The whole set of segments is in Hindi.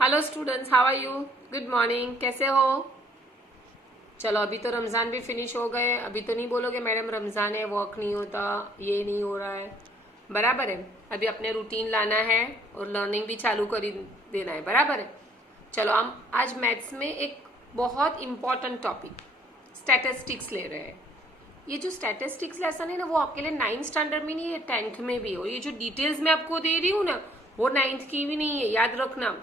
Hello students, how are you? Good morning, कैसे हो? चलो, अभी तो रमज़ान भी फिनिश हो गए। अभी तो नहीं बोलोगे मैडम रमज़ान है, वर्क नहीं होता, ये नहीं हो रहा है। बराबर है। अभी अपने रूटीन लाना है और लर्निंग भी चालू कर ही देना है। बराबर है। चलो, हम आज मैथ्स में एक बहुत इंपॉर्टेंट टॉपिक स्टैटिस्टिक्स ले रहे हैं। ये जो स्टैटिस्टिक्स लेसन है ना, वो आपके लिए 9th स्टैंडर्ड में नहीं है, 10th में भी हो। ये जो डिटेल्स मैं आपको दे रही हूँ ना, वो 9th की भी नहीं है, याद रखना।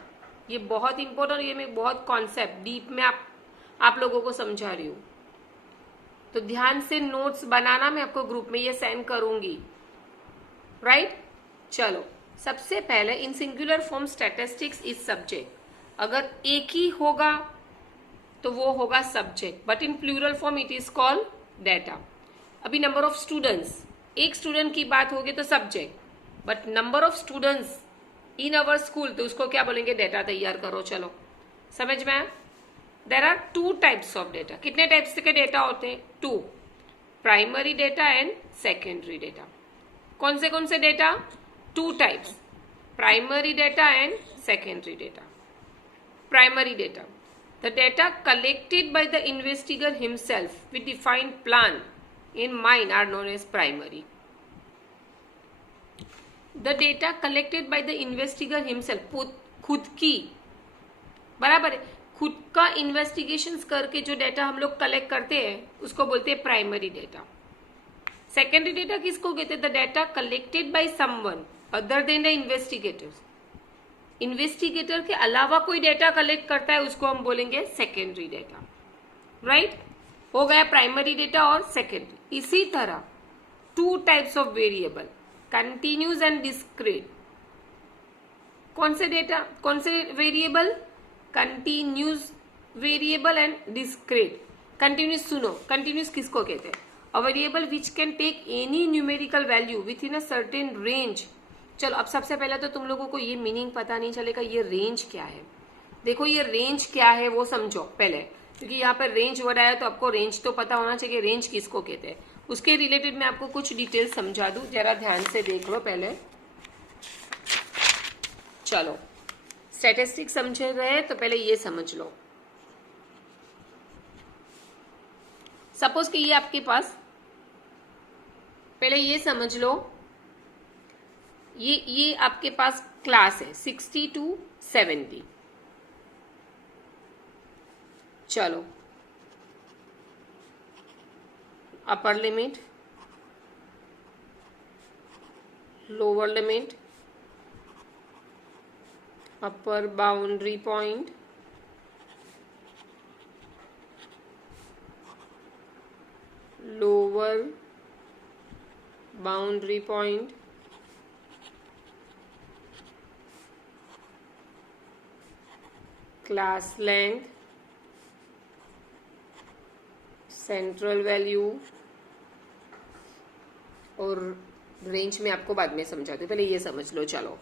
ये बहुत इंपॉर्टेंट, ये मैं बहुत कॉन्सेप्ट डीप में आप लोगों को समझा रही हूँ। तो ध्यान से नोट्स बनाना, मैं आपको ग्रुप में ये सेंड करूंगी। राइट? चलो, सबसे पहले in singular form statistics is subject. अगर एक ही होगा तो वो होगा subject, but in plural form it is called data. अभी नंबर ऑफ स्टूडेंट्स, एक स्टूडेंट की बात होगी तो subject, but number of students in our school तो उसको क्या बोलेंगे? डेटा तैयार करो। चलो, समझ में आया? There are two types of data. कितने टाइप्स के डेटा होते हैं? Two, primary data and secondary data. कौन से data? Two types, primary data and secondary data. Primary data, the data collected by the investigator himself with defined plan in mind are known as primary. The data collected by the investigator himself, खुद की, बराबर है, खुद का इन्वेस्टिगेशंस करके जो डेटा हम लोग कलेक्ट करते हैं उसको बोलते हैं प्राइमरी डेटा। सेकेंडरी डेटा किसको कहते हैं? The data collected by someone other than the investigators. Investigator के अलावा कोई डेटा कलेक्ट करता है उसको हम बोलेंगे सेकेंडरी डेटा। राइट? हो गया प्राइमरी डेटा और सेकेंडरी। इसी तरह two types of variable, continuous and discrete. कौन से डेटा, कौन से variable? Continuous variable and discrete. Continuous सुनो, कंटिन्यूस किसको कहते हैं? A variable which can take any numerical value within a certain range. चलो, अब सबसे पहले तो तुम लोगों को ये मीनिंग पता नहीं चलेगा ये रेंज क्या है। देखो, ये रेंज क्या है वो समझो पहले, क्योंकि यहाँ पर रेंज वर्ड आया तो आपको रेंज तो पता होना चाहिए रेंज किसको कहते हैं। उसके रिलेटेड मैं आपको कुछ डिटेल समझा दूं, जरा ध्यान से देख लो पहले। चलो, स्टैटिस्टिक्स समझे गए तो पहले ये समझ लो। सपोज कि ये आपके पास, पहले ये समझ लो, ये आपके पास क्लास है 60 to 70। चलो, अपर लिमिट, लोअर लिमिट, अपर boundary point, lower boundary point, class length, central value और रेंज में आपको बाद में समझाती हूँ, पहले ये समझ लो। चलो,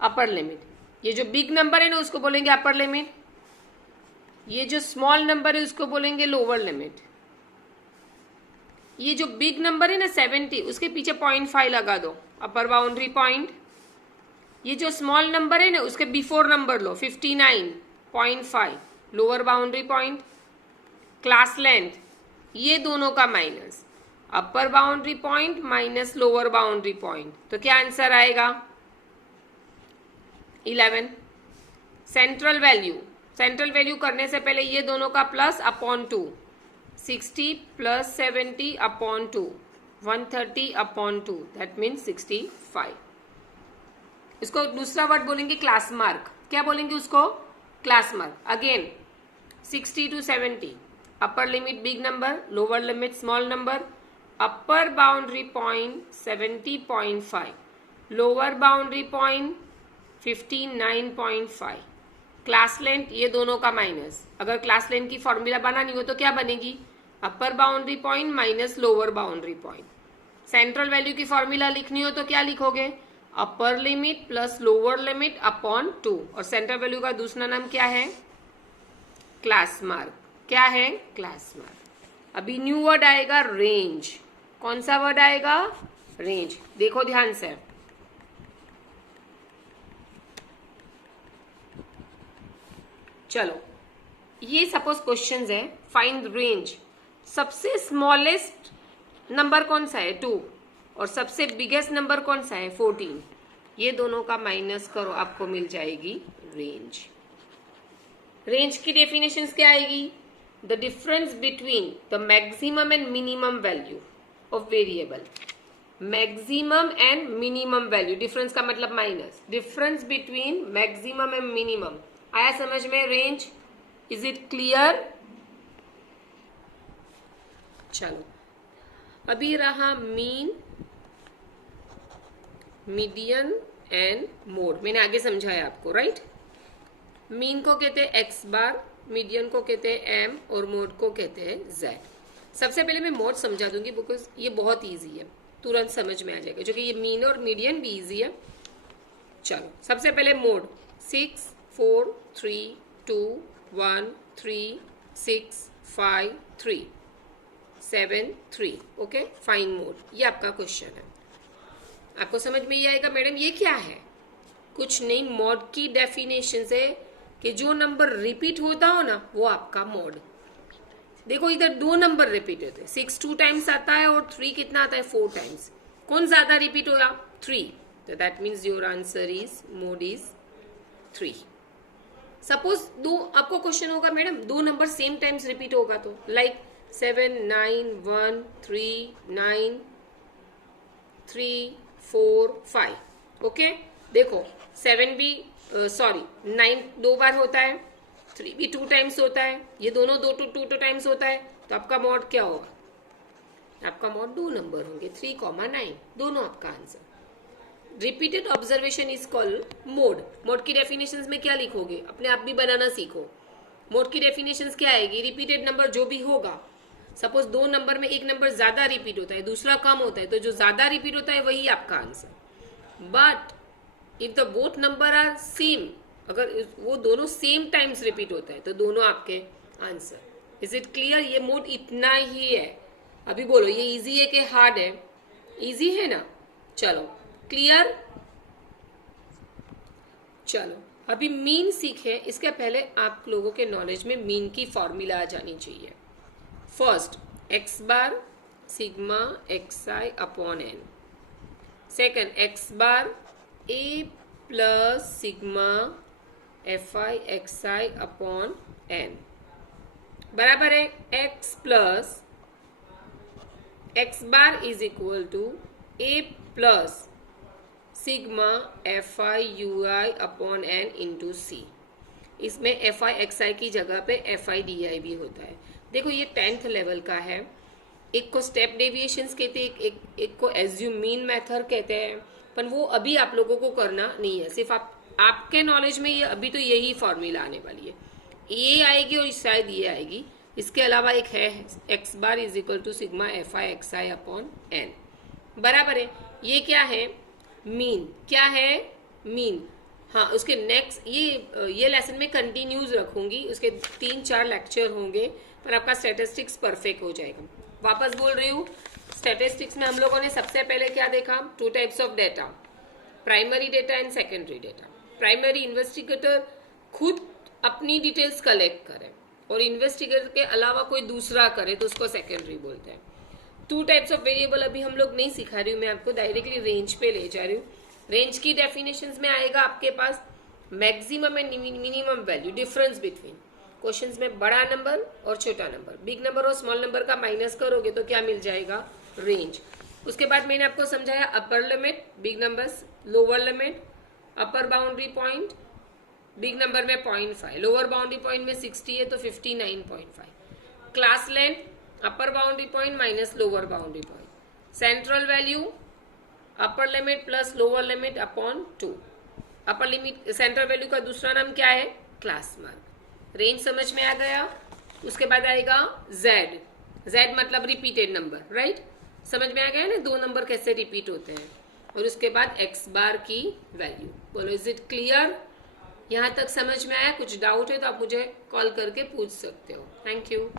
अपर लिमिट, ये जो बिग नंबर है ना उसको बोलेंगे अपर लिमिट। ये जो स्मॉल नंबर है उसको बोलेंगे लोअर लिमिट। ये जो बिग नंबर है ना 70, उसके पीछे 0.5 लगा दो, अपर बाउंड्री पॉइंट। ये जो स्मॉल नंबर है ना उसके बिफोर नंबर लो, 59.5, lower boundary point. Class length, ये दोनों का माइनस, अपर boundary point minus lower boundary point, तो क्या आंसर आएगा? 11। सेंट्रल वैल्यू, सेंट्रल वैल्यू करने से पहले ये दोनों का plus upon 2, 60 plus 70 upon 2, 130 upon 2, that means 65। इसको दूसरा वर्ड बोलेंगे क्लास मार्क। क्या बोलेंगे उसको? Class mark. Again 60 to 70, upper limit big number, lower limit small number, upper boundary point 70.5, lower boundary point 59.5, class length ये दोनों का माइनस। अगर क्लास लेंथ की फॉर्मूला बनानी हो तो क्या बनेगी? अपर boundary point minus lower boundary point. Central value की फॉर्मूला लिखनी हो तो क्या लिखोगे? Upper limit plus lower limit upon 2, और सेंट्रल वैल्यू का दूसरा नाम क्या है? Class mark. क्या है? Class mark. अभी न्यू वर्ड आएगा रेंज। कौन सा वर्ड आएगा? रेंज। देखो ध्यान से, चलो, ये सपोज क्वेश्चंस है, फाइंड रेंज, सबसे स्मॉलेस्ट नंबर कौन सा है 2 और सबसे बिगेस्ट नंबर कौन सा है 14, ये दोनों का माइनस करो, आपको मिल जाएगी रेंज। रेंज की डेफिनेशंस क्या आएगी? The difference between the maximum and minimum value of variable. Maximum and minimum value, difference का मतलब minus, difference between maximum and minimum. आया समझ में रेंज? Is it clear? चलो, अभी रहा मीन, मीडियन एंड मोड। मैंने आगे समझाया आपको, राइट? मीन को कहते हैं एक्स बार, मीडियन को कहते हैं एम और मोड को कहते हैं जेड। सबसे पहले मैं मोड समझा दूंगी बिकॉज ये बहुत इजी है, तुरंत समझ में आ जाएगा, जो कि ये मीन और मीडियन भी इजी है। चलो, सबसे पहले मोड 6 4 3 2 1 3 6 5 3 7 3। ओके, फाइन मोड, ये आपका क्वेश्चन है। आपको समझ में ये आएगा मैडम ये क्या है? कुछ नहीं, मॉड की डेफिनेशन है कि जो नंबर रिपीट होता हो ना वो आपका मॉड। देखो इधर 2 नंबर रिपीट होते हैं, 6 2 टाइम्स आता है और 3 कितना आता है 4 टाइम्स। कौन ज्यादा रिपीट होगा? 3। तो that means your answer is mode is 3। Suppose दो, आपको क्वेश्चन होगा madam 2 number same times repeat होगा तो, लाइक 7 9 1 3 9 3 4 5। ओके, देखो 7 भी 9 2 बार होता है, 3 भी 2 टाइम्स होता है, ये दोनों 2 टाइम्स होता है, तो आपका मॉड क्या होगा? आपका मॉड 2 नंबर होंगे, 3, 9, दोनों आपका answer. Repeated observation is called mode. Mode की डेफिनेशंस में क्या लिखोगे? अपने आप भी बनाना सीखो। मोड की डेफिनेशंस क्या आएगी? रिपीटेड नंबर जो भी होगा, सपोज 2 नंबर में एक नंबर ज्यादा रिपीट होता है, दूसरा कम होता है, तो जो ज्यादा रिपीट होता है वही आपका answer. But if the both number are same, अगर वो दोनों सेम टाइम्स रिपीट होता है तो दोनों आपके आंसर। Is it clear? ये मोड इतना ही है। अभी बोलो ये इजी है कि हार्ड है? इजी है ना? चलो, क्लियर? चलो, अभी मीन सीखे, इसके पहले आप लोगों के नॉलेज में मीन की फॉर्मूला आ जानी चाहिए। First, x bar sigma x I upon n. Second, x bar a plus sigma F I x I upon N बराबर है x plus x bar is equal to a plus sigma F i u i upon n into c. इसमें एफ आई एक्स आई की जगह पे एफ आई डी आई भी होता है। देखो ये 10th लेवल का है, एक को स्टेप डेविएशंस कहते हैं, एक को एज्यूम मीन मेथड कहते हैं, पर वो अभी आप लोगों को करना नहीं है। सिर्फ आपके नॉलेज में ये अभी तो यही फॉर्मूला आने वाली है, ये आएगी और शायद ये आएगी। इसके अलावा एक है X bar is equal to sigma F I x I upon N बराबर है। ये क्या है? मीन। क्या है? मीन। हाँ, उसके नेक्स्ट ये लेसन में कंटिन्यूज रखूंगी, उसके 3-4 लेक्चर होंगे, पर आपका स्टैटिस्टिक्स परफेक्ट हो जाएगा। वापस बोल रही हूँ, स्टैटिस्टिक्स में हम लोगों ने सबसे पहले क्या देखा? 2 types of data, primary data and secondary data. Primary investigator खुद अपनी डिटेल्स कलेक्ट करे और इन्वेस्टिगेटर के अलावा कोई दूसरा करे तो उसको सेकेंडरी बोलते हैं। 2 टाइप्स ऑफ वेरिएबल अभी हम लोग नहीं सिखा रही हूँ, मैं आपको डायरेक्टली रेंज पे ले जा रही हूँ। रेंज की डेफिनेशंस में आएगा आपके पास maximum and minimum value, difference between. Questions में बड़ा नंबर और छोटा नंबर, बिग नंबर और स्मॉल नंबर का माइनस करोगे तो क्या मिल जाएगा? रेंज। उसके बाद मैंने आपको समझाया upper limit, big numbers, lower limit, अपर बाउंड्री पॉइंट, बिग नंबर में 0.5, लोअर बाउंड्री पॉइंट में 60 है तो 59.5। क्लास लेंथ, अपर boundary point minus lower boundary point. Central value, upper limit plus lower limit upon 2। Upper limit, central value का दूसरा नाम क्या है? Class mark. रेंज समझ में आ गया? उसके बाद आएगा जेड। जेड मतलब रिपीटेड नंबर, राइट? समझ में आ गया ना 2 नंबर कैसे रिपीट होते हैं। और उसके बाद एक्स बार की वैल्यू। बोलो इज इट क्लियर? यहाँ तक समझ में आया? कुछ डाउट है तो आप मुझे कॉल करके पूछ सकते हो। Thank you.